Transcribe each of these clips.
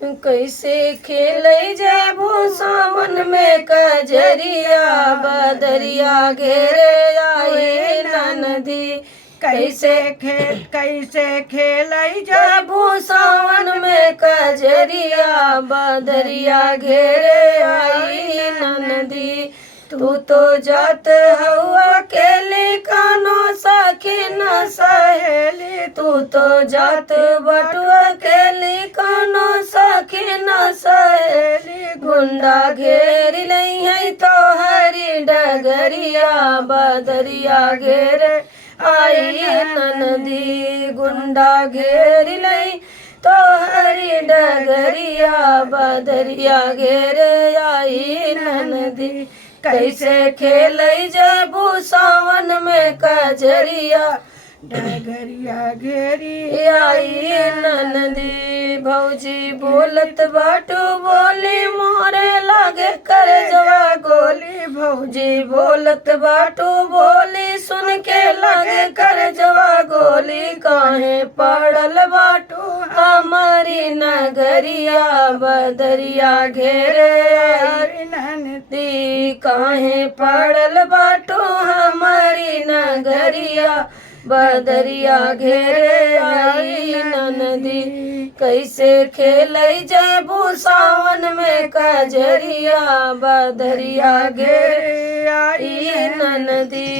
कैसे खेलै जाबो सावन में कजरिया, बदरिया घेरे आए ननदी। कैसे खेलै जाबो सावन में कजरिया, बदरिया घेरे आई ननदी। तू तो जात हवा अकेली कानो सखी न सहेली, तू तो जात बटु अकेली कानो सखी न सहेली। गुंडा घेर नहीं है तो हरी डगरिया, बदरिया घेर आई ननदी। गुंडा घेर लई तो हरी डगरिया, बदरिया घेर आई ननदी। कैसे खेलै जाबू सावन में कजरिया, डगरिया घेरी आई ननदी। भौजी बोलत बाटू बोली मोरे लागे कर जवा गोली, भौजी बोलत बाटू बोली सुन के लागे कर जवा गोली। काहे पड़ल बाटू हमारी नगरिया, बदरिया घेरे आई ननदी। काहे पड़ल बाटू हमारी नगरिया, बदरिया घेरे आई ननदी। कैसे खेलै जाबू सावन में कजरिया, बदरिया घेरे आई ननदी।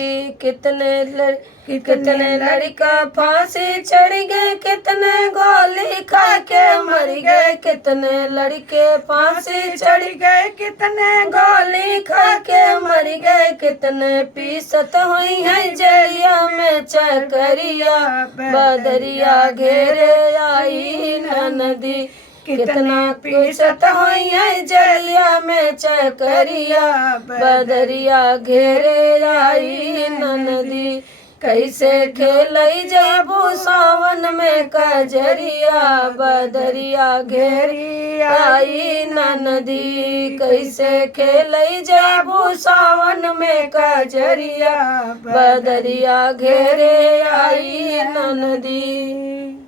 कितने लड़का फांसी चढ़ गए, कितने गोली खा के मर गए। कितने लड़के फांसी चढ़ गए, कितने गोली खा के मर गए। कितने पीसत हुई है जलिया में चकरिया, बदरिया घेरे आई ननदी। कितना पीसत हुई है जलिया में चकरिया, बदरिया घेरे आई ननदी। कैसे खेलै जाबू सावन में कजरिया, बदरिया घेरी आई ननदी। कैसे खेलै जाबू सावन में कजरिया, बदरिया घेरे आई ननदी।